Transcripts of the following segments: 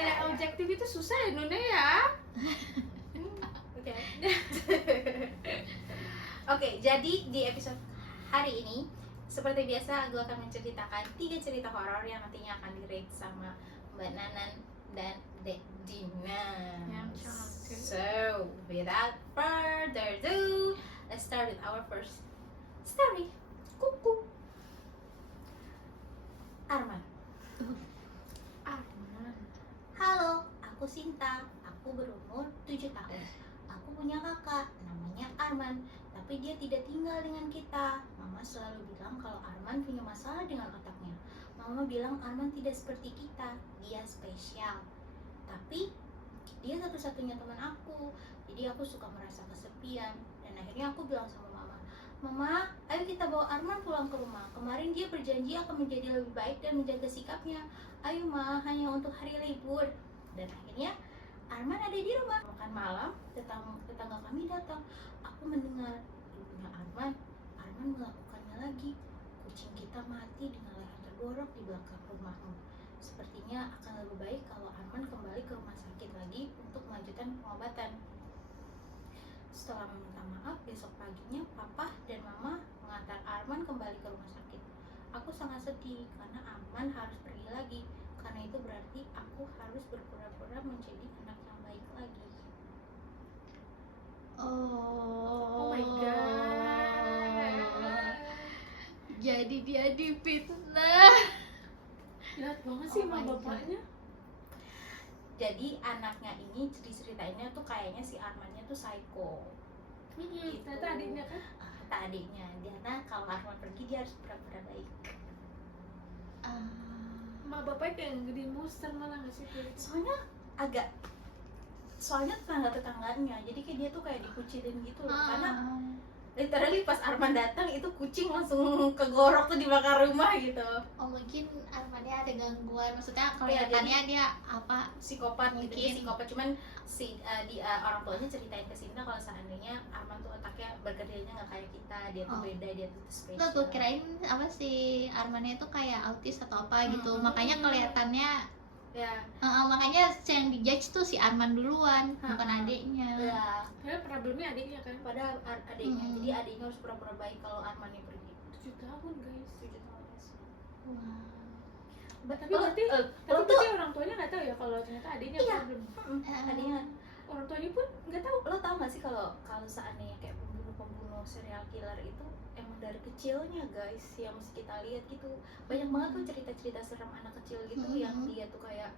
nilai objektif itu susah ya Nunda ya. Oke. Oke, jadi di episode hari ini seperti biasa gue akan menceritakan 3 cerita horor yang nantinya akan di-rate sama Mbak Nanan dan Dek Dina. Yang cantik. So, without further ado, let's start with our first story. Kuku. Arman. Arman. Halo, aku Sinta. Aku berumur 7 tahun. Aku punya kakak, namanya Arman. Tapi dia tidak tinggal dengan kita. Mama selalu bilang kalau Arman punya masalah dengan otaknya. Mama bilang Arman tidak seperti kita. Dia spesial. Tapi dia satu-satunya teman aku. Jadi aku suka merasa kesepian. Dan akhirnya aku bilang sama Mama, Mama, ayo kita bawa Arman pulang ke rumah. Kemarin dia berjanji akan menjadi lebih baik dan menjaga sikapnya. Ayo Ma, hanya untuk hari libur. Dan akhirnya Arman ada di rumah. Makan malam, tetangga kami datang. Aku mendengar ibunya Arman melakukannya lagi. Kucing kita mati dengan leher tergorok di belakang rumahmu. Sepertinya akan lebih baik kalau Arman kembali ke rumah sakit lagi untuk melanjutkan pengobatan. Setelah meminta maaf, besok paginya Papa dan Mama mengantar Arman kembali ke rumah sakit. Aku sangat sedih karena Arman harus pergi lagi. Karena itu berarti aku harus berpura-pura menjadi anak yang baik lagi. Oh my god. Jadi dia difitnah. Lihat banget sih Oh sama my bapaknya. Jadi anaknya ini ceritainnya tuh kayaknya si Armannya tuh psycho. Gitu. Ternyata adiknya kan. Kata adiknya, karena kalau Arman pergi dia harus pura-pura baik. Sama bapaknya kayak ngedi monster malah nggak sih? Soalnya tetangga-tetangganya, jadi kayak dia tuh kayak dikucilin gitu loh. Karena literally pas Arman datang itu kucing langsung kegorok tuh di belakang rumah gitu. Oh mungkin Armannya ada gangguan, maksudnya kelihatannya dia apa? Psikopat gitu, dia Mungkin. psikopat. Cuman orang tuanya ceritain ke Sinta kalau seandainya Arman tuh otaknya berkerjanya nggak kayak kita, dia tuh Oh. beda, dia tuh Tuh spesial. gue kirain apa sih Armannya itu kayak autis atau apa gitu, makanya kelihatannya Ya, makanya yang dijudge tuh si Arman duluan, bukan adiknya. ya. Karena problemnya adiknya kan. Padahal adiknya, jadi adiknya harus pura-pura baik kalau Armannya pergi. 7 tahun guys. 7 tahun ya. Wah. Tapi berarti orang tuanya nggak tahu ya kalau ternyata adiknya Iya. problem. Adiknya, Orang tuanya pun nggak tahu. lo tau gak sih kalau seandainya kayak pembunuh serial killer itu emang dari kecilnya guys, yang mesti kita lihat gitu. Banyak banget tuh cerita-cerita serem anak kecil gitu yang dia tuh kayak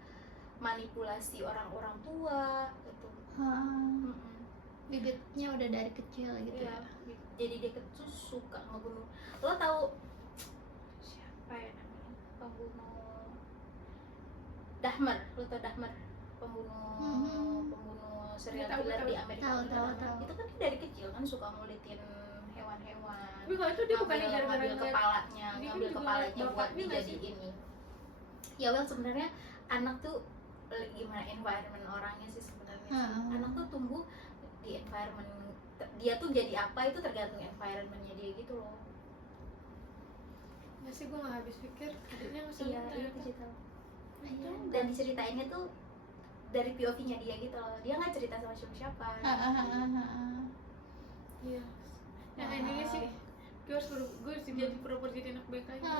manipulasi orang-orang tua gitu. Bibitnya udah dari kecil gitu. Iya, jadi dia tuh suka ngebunuh. Lo tahu siapa ya namanya? Pembunuh Dahmer, lo tau Dahmer? Pembunuh serial Tahu, killer tahu. di Amerika. Tahu, Itu tahu, Dahmer. tahu. Itu kan dia dari kecil kan suka ngulitin hewan-hewan. Tapi kalau itu dia bukan gara-gara ngambil ngeliat- kepalanya, dia ngambil juga kepalanya buat bapaknya nggak sih? dijadiin ini. Ya well, sebenarnya anak tuh gimana environment orangnya sih sebenarnya. Anak tuh tumbuh di environment, dia tuh jadi apa itu tergantung environmentnya dia gitu loh. Nggak sih, gue nggak habis pikir adiknya ngeselin Iya, ternyata. cerita. Iya. Dan diceritainnya tuh dari POV-nya dia gitu loh. Dia nggak cerita sama siapa-siapa. Iya. Yang endingnya sih gue harus jadi pura-pura jadi anak baik aja.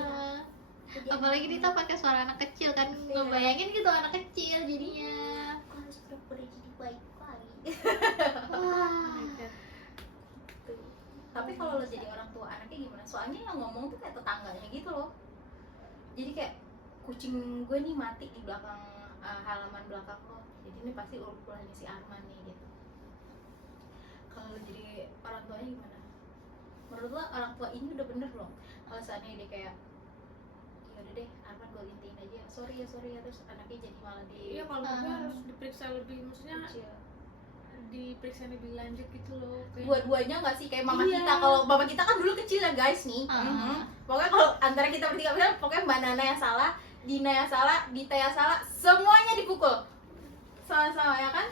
Jadi Apalagi Dita pakai suara anak kecil kan, ngebayangin gitu anak kecil jadinya. aku harus pura-pura jadi baik lagi. Wah. Tuh. Tapi kalau lo jadi orang tua anaknya gimana? Soalnya yang ngomong tuh kayak tetangganya gitu loh. Jadi kayak kucing gue nih mati di belakang halaman belakang lo. Jadi ini pasti ulahnya si Arman nih gitu. Kalau lo jadi orang tuanya gimana? Menurut lo orang tua ini udah bener belum? Kalau seandainya dia kayak ya udah deh Arman gue intiin aja, sorry ya terus anaknya jadi malah di Iya, kalau gue harus diperiksa lebih, maksudnya kecil. diperiksa lebih lanjut gitu loh. Kayak Dua-duanya nggak sih kayak mama Iya. kita. Kalau mama kita kan dulu kecil ya guys nih. Pokoknya kalau antara kita bertiga misalnya pokoknya Mbak Nana yang salah, Dina yang salah, Dita yang salah, semuanya dipukul sama-sama ya kan?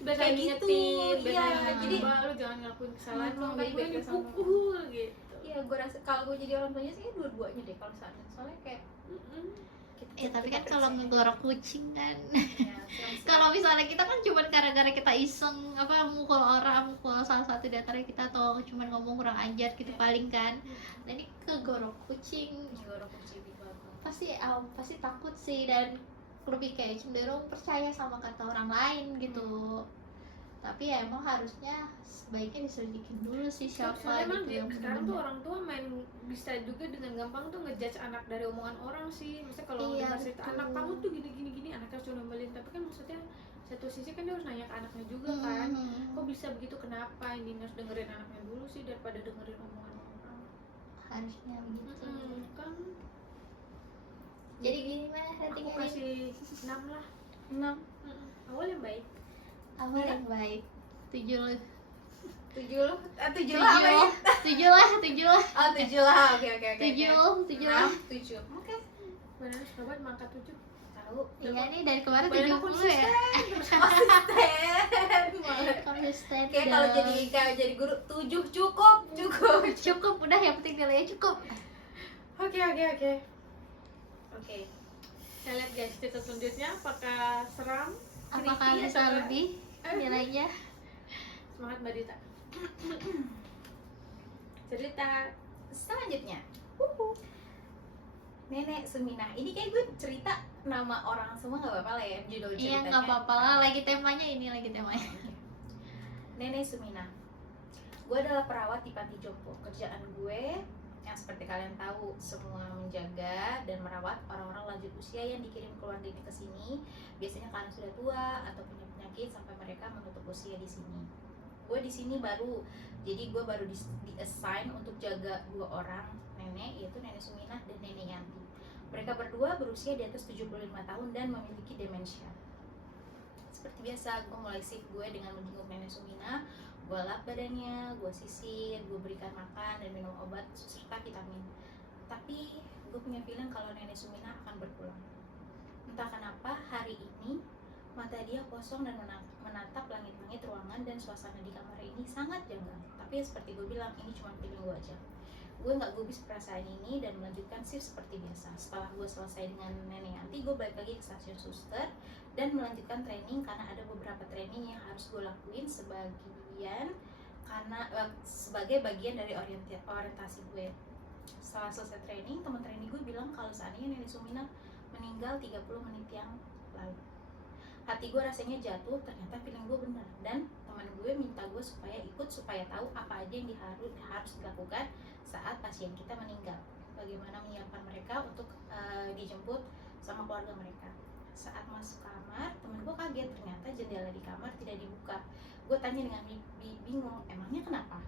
udah kayak saling gitu, ngingetin, udah iya, saling jadi- Mbak, lu jangan ngelakuin kesalahan lo, Jadi nggak boleh beda sama- dipukul gitu. Iya, gue rasa kalau gue jadi orang tuanya sih dua-duanya deh kalau saat ini. Soalnya kayak Mm-mm. kita, Ya tapi kan kalau ngegorok kucing kan ya, misalnya kita kan cuma gara-gara kita iseng apa mukul orang, mukul salah satu di antara kita atau cuma ngomong kurang ajar gitu paling kan. Nah ini kegorok kucing Gorok kucing di bawah. pasti takut sih, dan lebih kayak cenderung percaya sama kata orang lain gitu. Tapi ya emang harusnya sebaiknya diselidikin dulu sih siapa Soalnya emang gitu yang sekarang tuh benar-benar. orang tua main bisa juga dengan gampang tuh ngejudge anak dari omongan orang sih. Maksudnya kalau Iya, dengar cerita betul. anak kamu tuh gini anaknya cuma ngebelin, tapi kan maksudnya satu sisi kan dia harus nanya ke anaknya juga kan. Kok bisa begitu, kenapa? Ini harus dengerin anaknya dulu sih daripada dengerin omongan orang. Harusnya begitu. Kan Jadi gimana aku ratingnya? kasih 6 lah. 6. Awal yang baik. Awal yang baik 7 7 loh. 7 7 lah apa ya? 7 lah Oh, 7 lah. Oke. 7 lah. 7. Oke. Benar coba mangkat 7. Tahu. Iya nih dari kemarin Badan 70 konsisten. ya. Konsisten banget. Konsisten. Kayak kalau jadi guru 7 cukup. cukup udah, yang penting nilainya cukup. Oke. Oke. Kita lihat guys cerita selanjutnya apakah seram, Apakah creepy, bisa atau lebih nilainya? semangat Mbak Dita. Cerita Selanjutnya. Nenek Suminah. Ini kayak gue cerita nama orang semua nggak apa-apa lah ya judul Iya ceritanya. nggak apa-apa lah, lagi temanya ini lagi temanya. Nenek Suminah. Gue adalah perawat di panti jompo. Kerjaan gue yang seperti kalian tahu semua menjaga dan merawat orang-orang lanjut usia yang dikirim keluar dari ke sini, biasanya karena sudah tua atau punya penyakit sampai mereka menutup usia di sini. Gue di sini baru, jadi gue baru di assign untuk jaga 2 orang nenek, yaitu Nenek Suminah dan Nenek Yanti. Mereka berdua berusia di atas 75 tahun dan memiliki demensia. Seperti biasa, gue mulai shift gue dengan menjenguk Nenek Suminah. Gue lap badannya, gue sisir, gue berikan makan dan minum obat serta vitamin. Tapi gue punya feeling kalau Nenek Suminah akan berpulang. Entah kenapa hari ini mata dia kosong dan menatap langit-langit ruangan dan suasana di kamar ini sangat janggal. Tapi seperti gue bilang, ini cuma feeling gue aja. Gue nggak gubris perasaan ini dan melanjutkan shift seperti biasa. Setelah gue selesai dengan Nenek Yanti, gue balik lagi ke stasiun suster dan melanjutkan training karena ada beberapa training yang harus gue lakuin sebagai bagian dari orientasi gue. Setelah selesai training, teman training gue bilang kalau seandainya Nenek Suminah meninggal 30 menit yang lalu. Hati gue rasanya jatuh, ternyata feeling gue benar. Dan teman gue minta gue supaya ikut, supaya tahu apa aja yang harus dilakukan saat pasien kita meninggal. Bagaimana menyiapkan mereka untuk dijemput sama keluarga mereka. Saat masuk kamar, temen gue kaget, ternyata jendela di kamar tidak dibuka. Gue tanya dengan bingung, emangnya kenapa?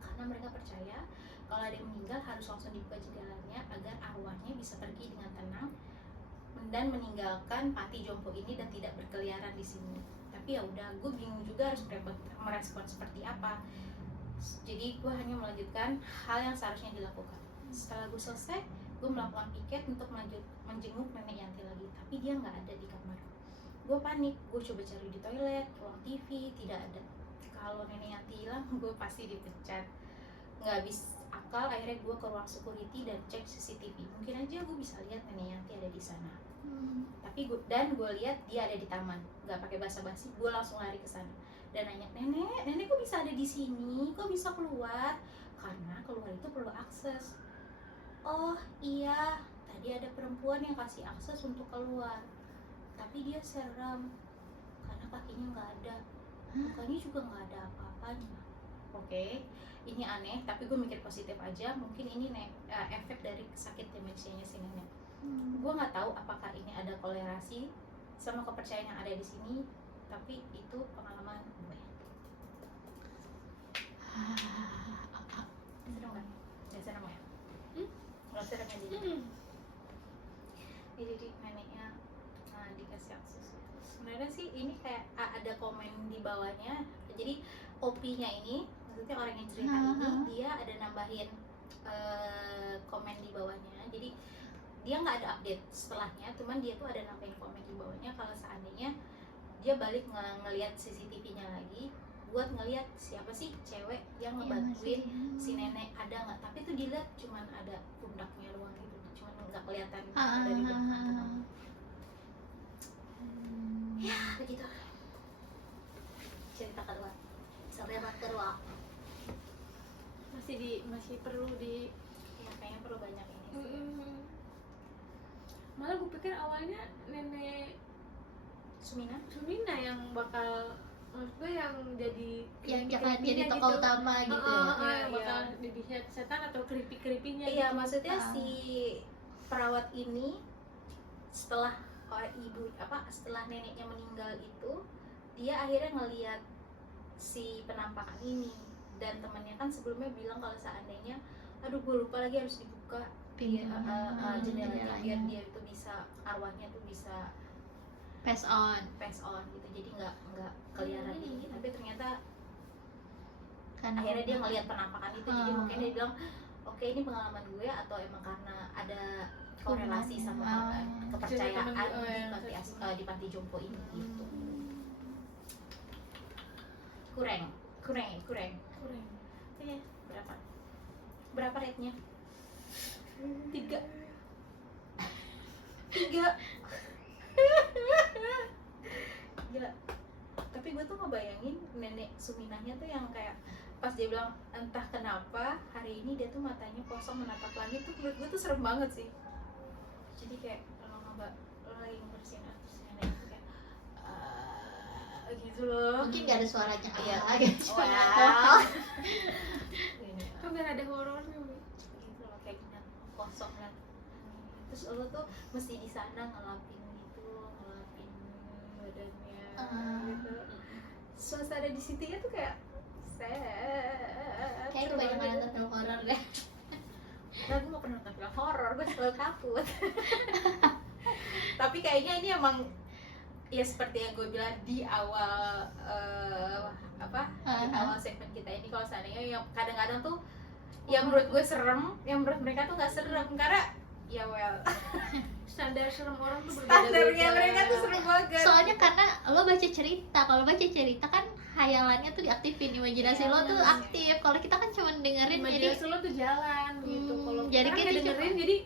Karena mereka percaya kalau ada yang meninggal harus langsung dibuka jendelanya agar arwahnya bisa pergi dengan tenang dan meninggalkan panti jompo ini dan tidak berkeliaran di sini. Tapi ya udah, gue bingung juga harus merespon seperti apa. Jadi gue hanya melanjutkan hal yang seharusnya dilakukan. Setelah gue selesai, gue melakukan piket untuk menjenguk Nenek Yanti lagi, tapi dia nggak ada di kamar. Gue panik, gue coba cari di toilet, ruang TV, tidak ada. Kalau Nenek Yanti hilang, gue pasti dipecat. Nggak habis akal, akhirnya gue ke ruang security dan cek CCTV. Mungkin aja gue bisa lihat Nenek Yanti ada di sana. Tapi gue lihat dia ada di taman. Nggak pakai basa-basi, gue langsung lari ke sana dan nanya, nenek kok bisa ada di sini, kok bisa keluar? Karena keluar itu perlu akses. Oh iya, tadi ada perempuan yang kasih akses untuk keluar, tapi dia serem karena kakinya nggak ada, mukanya juga nggak ada apa-apanya. Oke, ini aneh, tapi gue mikir positif aja. Mungkin ini efek dari sakit demensianya si nenek. Gue nggak tahu apakah ini ada kolerasi sama kepercayaan yang ada di sini, tapi itu pengalaman gue. Serem kan? Ya serem ya? Kalau serem ya jadi neneknya dikasih akses. Sebenarnya sih ini kayak ada komen di bawahnya. Jadi OP-nya ini, maksudnya orang yang cerita ini, dia ada nambahin komen di bawahnya. Jadi dia nggak ada update setelahnya, cuman dia tuh ada nambahin komen di bawahnya kalau seandainya dia balik ngelihat CCTV-nya lagi buat ngelihat siapa sih cewek yang ngebantuin si nenek, ada nggak. Tapi tuh dilihat cuman ada pundaknya doang gitu, cuman nggak kelihatan ada di belakang. Ya begitu. Cerita kedua. Cerita kedua. Masih perlu di Ya kayaknya perlu banyak ini sih. Malah gue pikir awalnya nenek Sumina yang bakal, maksud gue yang jadi yang creepy- jangan jadi creepy-nya tokoh gitu. utama gitu ya. Yang bakal jadi setan atau creepy-creepy-nya Iya, gitu. maksudnya si perawat ini setelah setelah neneknya meninggal itu, dia akhirnya ngelihat si penampakan ini, dan temannya kan sebelumnya bilang kalau seandainya aduh gue lupa lagi harus dibuka jendelanya biar dia itu bisa, arwahnya tuh bisa Pass on gitu, jadi nggak keliaran ini. Tapi ternyata karena akhirnya dia ngelihat penampakan itu, jadi mungkin dia bilang oke, ini pengalaman gue atau emang karena ada korelasi sama kepercayaan di panti jompo ini gitu. Kurang. Oke, berapa rate-nya? 3. 3. Gila. Tapi gue tuh ngebayangin nenek Suminahnya tuh yang kayak pas dia bilang entah kenapa hari ini dia tuh matanya kosong menatap langit tuh, menurut gue tuh serem banget sih. Jadi kayak kalau lo lagi ngebersihin terus nenek tuh kayak gitu loh. mungkin gak ada suaranya Iya. gitu. Wow. Gini, Kan biar ada horornya. gitu loh, kayak gini kosong kan. Terus lo tuh mesti di sana ngelapin badannya gitu. Suasana di situ ya tuh kayak Kayak kebanyakan nonton film horor deh. Nah, gue gak pernah nonton film horor, gue selalu takut. Tapi kayaknya ini emang ya seperti yang gue bilang di awal di awal segmen kita ini, kalau seandainya yang kadang-kadang tuh yang menurut gue serem, yang menurut mereka tuh nggak serem, karena ya Standar serem orang tuh standarnya mereka tuh serem banget. Soalnya karena lo baca cerita, kalau baca cerita kan hayalannya tuh diaktifin, imajinasi Iya, lo tuh bener. aktif. Kalau kita kan cuma dengerin, jadi imajinasi lo tuh jalan gitu. Kalau jadi kita kita nggak dengerin, jadi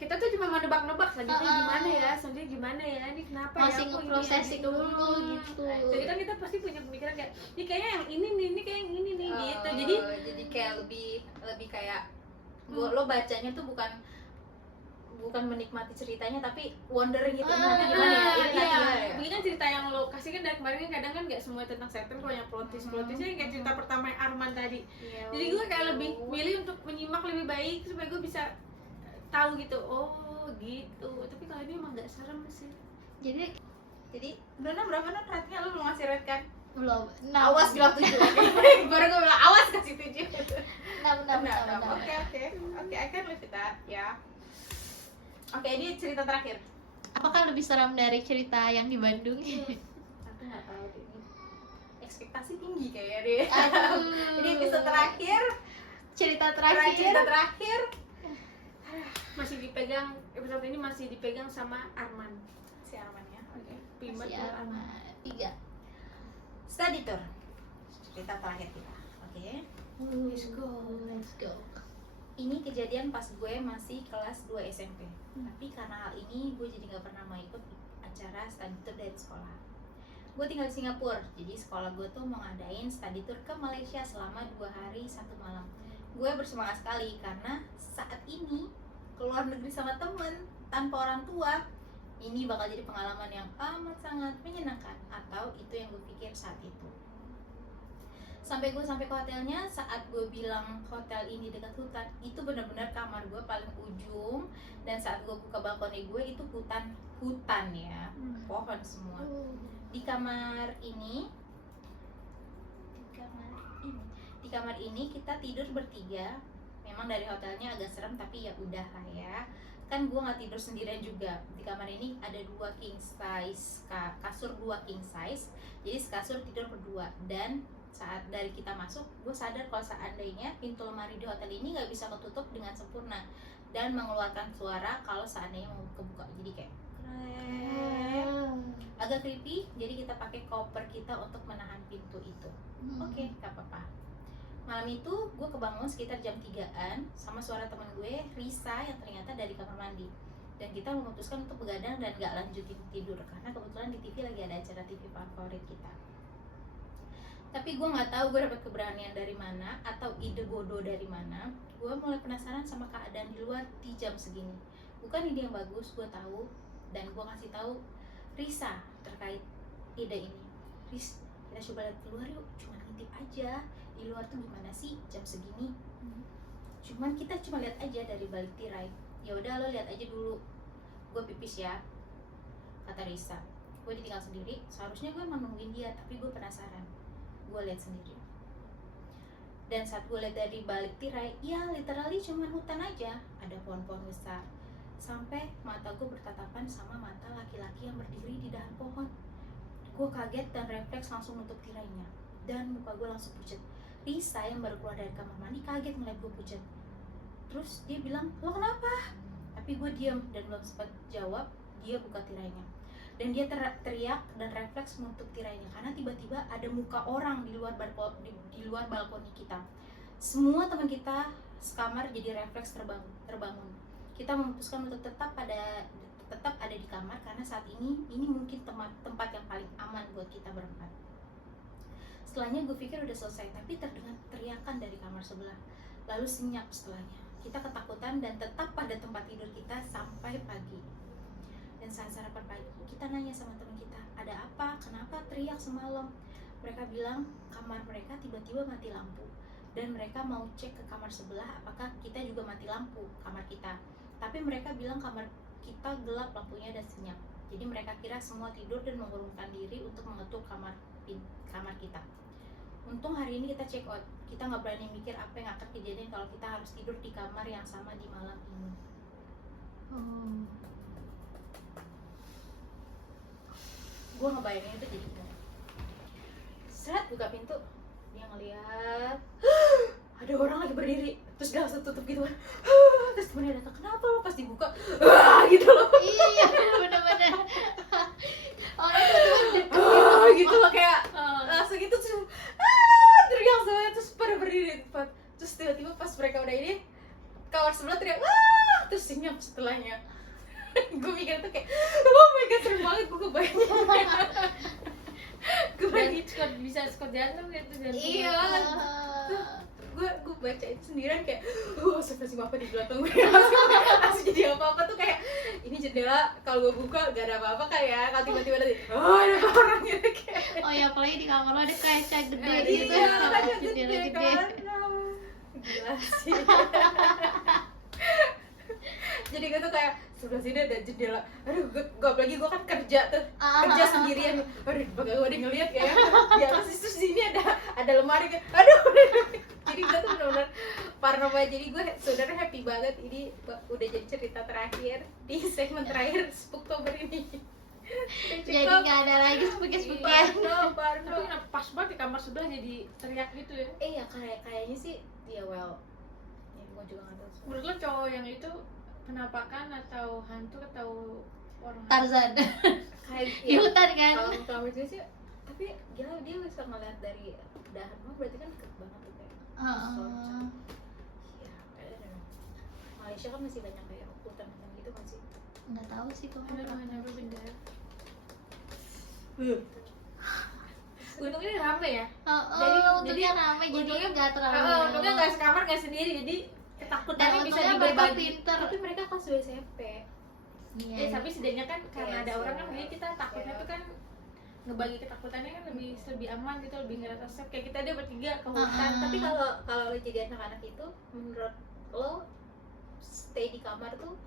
kita tuh cuma nebak-nebak selanjutnya gimana ya, ini kenapa masih ya, kok ini nge-processing ya, dulu gitu. Jadi kan kita pasti punya pemikiran kayak, ini kayaknya yang ini nih, ini kayak yang ini nih gitu. Jadi kayak lebih kayak lo bacanya tuh bukan menikmati ceritanya, tapi wondering gitu nanti gimana ya, ini nanti gimana ya. Begini kan cerita yang lo kasih kan dari kemarin kan kadang kan nggak semua tentang setan, kalau yang plotis-plotisnya yang kayak cerita pertama yang Arman tadi. Iya, Jadi gue kayak lebih milih untuk menyimak lebih baik supaya gue bisa tahu gitu, oh gitu. Tapi kalau ini emang nggak serem sih. Jadi berapa not rate-nya, lo belum ngasih rate kan? belum. Awas bilang 7 lagi. Baru gue bilang awas kasih 7. 6. Oke, I can live with that ya. Oke, ini cerita terakhir. Apakah lebih seram dari cerita yang di Bandung? Aku nggak tahu deh, ini ekspektasi tinggi kayaknya deh. Aduh. Ini episode terakhir, cerita cerita terakhir. terakhir. Masih dipegang, episode ini masih dipegang sama Arman. Si Arman ya. Oke. Pimat Masih tuh Arman. 3. Study tour. Cerita terakhir kita. Oke. Let's go. Ini kejadian pas gue masih kelas 2 SMP. Tapi karena hal ini gue jadi gak pernah mau ikut acara study tour dari sekolah. Gue tinggal di Singapura, jadi sekolah gue tuh mau ngadain study tour ke Malaysia selama 2 hari 1 malam. Gue bersemangat sekali karena saat ini keluar negeri sama temen tanpa orang tua, ini bakal jadi pengalaman yang amat sangat menyenangkan, atau itu yang gue pikir saat itu. Sampai ke hotelnya, saat gue bilang hotel ini dekat hutan, itu benar-benar kamar gue paling ujung, dan saat gue buka balkoni gue itu hutan ya, pohon semua. Di kamar ini kita tidur bertiga. Memang dari hotelnya agak serem, tapi ya udah lah ya. Kan gue nggak tidur sendirian juga. Di kamar ini ada 2 king size kasur, 2 king size. Jadi kasur tidur berdua. Dan saat dari kita masuk, gue sadar kalau seandainya pintu lemari di hotel ini nggak bisa ketutup dengan sempurna dan mengeluarkan suara kalau seandainya mau kebuka. Jadi kayak agak creepy. Jadi kita pakai koper kita untuk menahan pintu itu. Oke, gak apa-apa. Malam itu gue kebangun sekitar jam 3-an sama suara teman gue, Risa, yang ternyata dari kamar mandi. dan kita memutuskan untuk begadang dan gak lanjutin tidur karena kebetulan di TV lagi ada acara TV favorit kita. Tapi gue nggak tahu gue dapat keberanian dari mana atau ide bodoh dari mana, gue mulai penasaran sama keadaan di luar di jam segini. Bukan ide yang bagus, gue tahu, dan gue kasih tahu Risa terkait ide ini. Ris, kita coba lihat keluar yuk, cuma ngintip aja di luar tuh gimana sih jam segini. Kita cuma lihat aja dari balik tirai. Ya udah lo lihat aja dulu, gue pipis ya, kata Risa. Gue ditinggal sendiri, seharusnya gue emang nungguin dia, tapi gue penasaran. Gue lihat sendiri, dan saat gue lihat dari balik tirai, ya literally cuman hutan aja, ada pohon-pohon besar, sampai mata gue bertatapan sama mata laki-laki yang berdiri di dahan pohon. Gue kaget dan refleks langsung nutup tirainya, dan muka gue langsung pucat. Risa yang baru keluar dari kamar mandi kaget ngeliat gue pucat. Terus dia bilang, lo kenapa? Tapi gue diam dan belum sempat jawab, dia buka tirainya. Dan dia teriak dan refleks menutup tirainya karena tiba-tiba ada muka orang di luar balkoni kita. Semua teman kita sekamar jadi refleks terbangun. Kita memutuskan untuk tetap ada di kamar karena saat ini mungkin tempat yang paling aman buat kita berempat. Setelahnya gue pikir udah selesai, tapi terdengar teriakan dari kamar sebelah. Lalu senyap setelahnya. Kita ketakutan dan tetap pada tempat tidur kita sampai pagi. Dan saat sarapan pagi, kita nanya sama teman kita, ada apa? Kenapa teriak semalam? Mereka bilang kamar mereka tiba-tiba mati lampu, dan mereka mau cek ke kamar sebelah apakah kita juga mati lampu kamar kita. Tapi mereka bilang kamar kita gelap lampunya dan senyap. Jadi mereka kira semua tidur dan mengurungkan diri untuk mengetuk kamar kita. Untung hari ini kita check out. Kita nggak berani mikir apa yang akan kejadian kalau kita harus tidur di kamar yang sama di malam ini. Gue ngebayangin itu jadi gimana. Seret buka pintu, dia ngeliat ada orang lagi berdiri, terus dia langsung tutup gitu kan. Terus temennya datang, kenapa lo? Pas dibuka, wah gitu loh. Iya bener-bener. Orang tuh gitu loh, kayak langsung gitu terus teriak semuanya, terus pada berdiri di tempat. Terus tiba-tiba pas mereka udah ini, kamar sebelah teriak, terus senyap setelahnya. Gue mikir tuh kayak, oh my god, serem banget gue kebayangin. Dan bisa skor jantung gitu jantung. Iya. Gue baca itu sendirian kayak, surprise apa di belakang gue. Langsung jadi apa-apa tuh kayak, ini jendela kalau gue buka gak ada apa-apa kayak, kalau tiba-tiba nanti, ada orang gitu kayak. Oh ya, apalagi di kamar lo ada kaca gede gitu. Iya, kaca Jendela gede kan. Gila sih. Jadi gue tuh kayak sebelah sini ada jendela. Aduh, gue apalagi gue kan kerja tuh, kerja sendirian. Aduh, bakal gue ngeliat kayak di atas itu sini ada lemari kan. Aduh. Jadi gue tuh benar-benar parno banget. Jadi gue sebenarnya happy banget ini udah jadi cerita terakhir di segmen terakhir Spooktober ini. Jadi nggak ada lagi spooky-spooky. Parno. Tapi kenapa pas banget di kamar sebelah jadi teriak gitu ya? Iya, kayaknya sih ya well. Ya gue juga nggak tahu. Menurut lo cowok yang itu penampakan atau hantu atau orang? Tarzan Kayak di hutan kan. Kalau menurut gue sih, tapi gila dia bisa ngeliat dari dahan mah berarti kan deket banget tuh kayak. Ya, kayaknya Malaysia kan masih banyak kayak hutan-hutan gitu masih. Nggak tahu sih kok. Ada bener. Untungnya rame ya. Untungnya rame, jadi nggak terlalu. Untungnya nggak sekamar nggak sendiri, jadi ketakutannya Dan bisa untungnya mereka dibagi. pinter. Tapi mereka kelas 2 SMP. Iya. Tapi setidaknya kan karena Iya ada sih. orang kan, jadi kita takutnya tuh kan ngebagi ketakutannya kan lebih aman gitu, lebih ngerasa safe. Kayak kita dia bertiga ke hutan. Tapi kalau lo jadi anak-anak itu, menurut lo stay di kamar tuh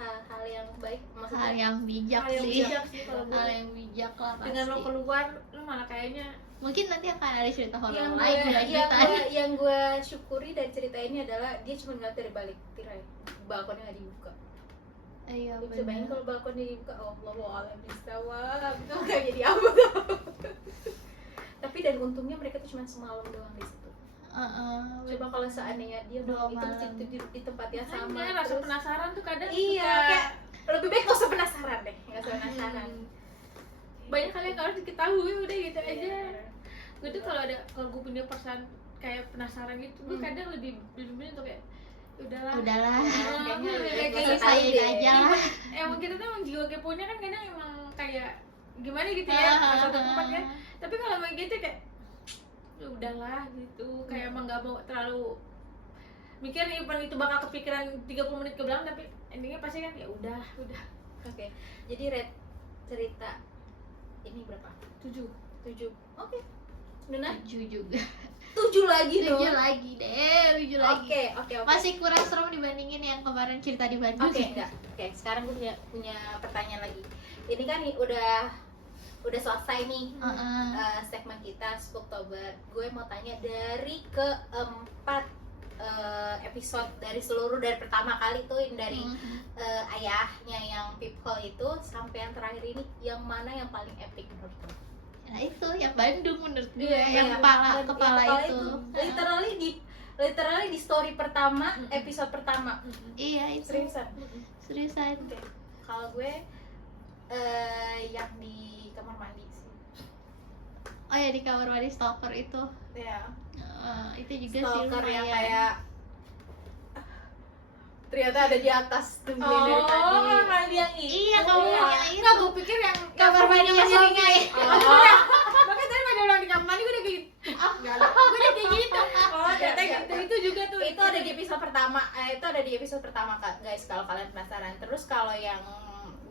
hal yang baik, maksudnya Hal yang bijak hal yang sih. bijak sih kalau gue. Hal yang bijak lah pasti. Dengan lo keluar, lo malah kayaknya Mungkin nanti akan ada cerita horor yang lain yang gue syukuri dari cerita ini adalah dia cuma ngeliat dari balik tirai, balkonnya nggak dibuka. Iya Lu bisa bayangin benar. kalau balkonnya dibuka, Allahualam bisawab, itu nggak jadi apa tapi dan untungnya mereka tuh cuma semalam doang di situ. Coba kalau seandainya dia Dua mau itu malam. di tempat yang sama, makanya rasa terus penasaran tuh kadang iya suka- kayak lebih baik gak usah penasaran deh, nggak usah penasaran. banyak hal yang harus diketahui, udah gitu aja. Iya. Gue tuh kalau gue punya perasaan kayak penasaran gitu, gue kadang lebih untuk kayak udahlah Kayaknya kayak nggak usah gitu. tahu Sayang deh. aja lah. Emang kita tuh emang jiwa keponya kan kadang emang kayak gimana gitu ya, satu tempat kan. Tapi kalau emang gitu kayak ya udahlah gitu, kayak emang nggak mau terlalu mikir even itu bakal kepikiran 30 menit ke belakang, tapi endingnya pasti kan ya udah. Oke, jadi red cerita ini berapa? 7. 7. Oke. Nuna? 7 juga. 7 lagi 7 dong. lagi deh, 7 lagi. Oke. Masih kurang serem dibandingin yang kemarin cerita di Bandung. Oke, enggak. Oke, sekarang gue punya pertanyaan lagi. Ini kan udah selesai nih segmen kita Spooktober. Gue mau tanya dari keempat episode dari pertama kali tuh yang dari ayahnya yang people itu sampai yang terakhir ini, yang mana yang paling epic menurut lo? Nah itu yang Bandung menurut gue, Iya, yang yang kepala itu. Literally di story pertama, episode pertama. Iya itu. Seriusan. Oke. Kalau gue yang di kamar mandi sih. Oh ya, di kamar mandi stalker itu. Ya. Itu juga sih Stalker yang lumayan. kayak ternyata ada di atas nungguin dari tadi. kamar mandi yang Iya, kamar mandi yang itu. Nggak, gue pikir yang Kamar mandi yang sungai. makanya tadi pada ulang di kamar mandi gue udah kayak nggak ada, gue udah kayak gitu. Oh ternyata Iya, gitu, itu juga tuh. Itu ada di episode pertama. Itu ada di episode pertama guys, kalau kalian penasaran. Terus kalau yang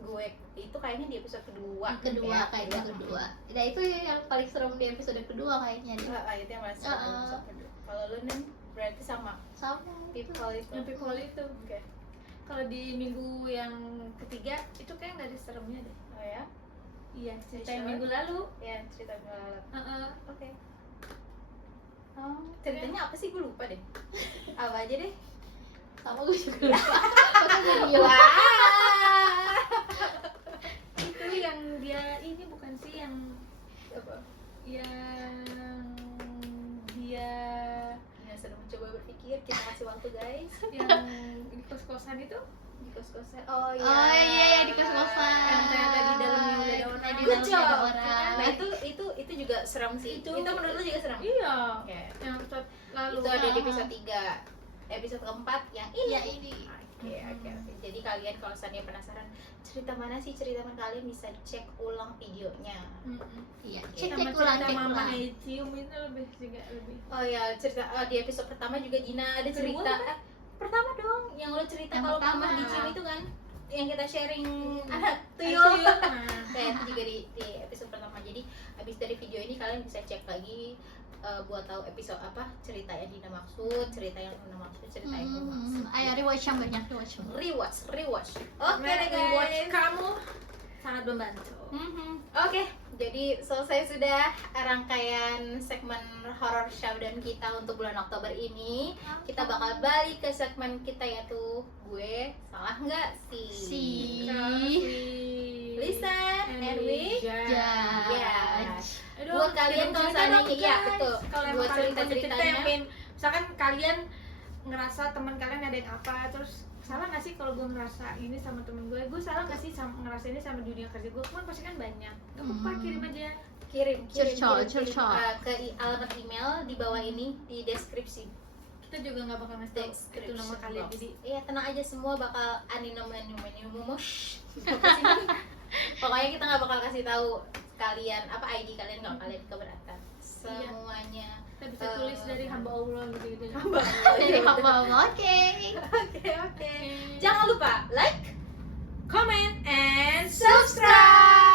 gue itu kayaknya di episode kedua. Kayaknya kedua. Nah itu yang paling serem di episode kedua kayaknya deh. Itu yang masih di episode kedua. Kalau lu nih berarti sama people itu. Yang people itu. Oke. Kalau di minggu yang ketiga itu kayak nggak ada seremnya deh. Oh ya? Iya, cerita yang Sure. minggu lalu. Ya, cerita gue lalu. Oke. Oh, Ceritanya apa sih, gue lupa deh. Apa aja deh? sama gue juga lupa. Makanya gue diem. Wah. Itu yang dia ini bukan sih yang Apa? dia Ya, sedang mencoba berpikir, kita kasih waktu guys. yang di kos-kosan itu. Di kos-kosan. Oh iya. Oh iya, di kos-kosan. Yang ternyata di dalamnya udah ada orang. Di Good dalamnya ada job. orang. Nah, itu juga seram sih. Itu menurut lu juga seram? Iya. Oke. Yang episode lalu. Itu ada di episode 3. Episode keempat yang ini. Iya ini. Oke. Jadi kalian kalau seandainya penasaran cerita mana sih cerita mana, kalian bisa cek ulang videonya. Iya, Sama cek ulang, cerita cek Mama ulang. Ecium itu lebih. Oh ya, cerita di episode pertama juga Gina ada Kedua cerita. apa? Pertama dong, yang lo cerita Yang kalau pertama. mama dicium itu kan, yang kita sharing anak Tuyul. tuyul. Nah, Nah, itu juga di episode pertama. Jadi habis dari video ini kalian bisa cek lagi buat tahu episode apa, cerita yang Dina maksud, cerita yang Luna maksud, cerita yang gue maksud. Ayo rewatch yang banyak, Rewatch. Oke karena deh rewatch guys. kamu sangat membantu. Oke, jadi selesai sudah rangkaian segmen horror showdown kita untuk bulan Oktober ini. Kita bakal balik ke segmen kita, yaitu gue salah nggak sih? Listen and we Judge. Aduh, Buat kalian kalau seandainya, iya betul. Kalau Buat emang kalian punya cerita cerita-ceritanya. yang pengen, misalkan kalian ngerasa teman kalian ada yang apa, terus salah nggak sih kalau gue ngerasa ini sama temen gue salah nggak sih sama ngerasa ini sama dunia kerja gue, kan pasti kan banyak. Gak apa-apa, kirim aja. kirim Curcol. ke alamat email di bawah ini di deskripsi. Kita juga nggak bakal ngasih tahu itu nama kalian, box. jadi Iya, tenang aja, semua bakal pokoknya kita nggak bakal kasih tahu kalian apa ID kalian kalau kalian keberatan. Semuanya kita bisa tulis dari hamba Allah gitu. Dari hamba Allah. Oke. Oke. Jangan lupa like, Comment and subscribe.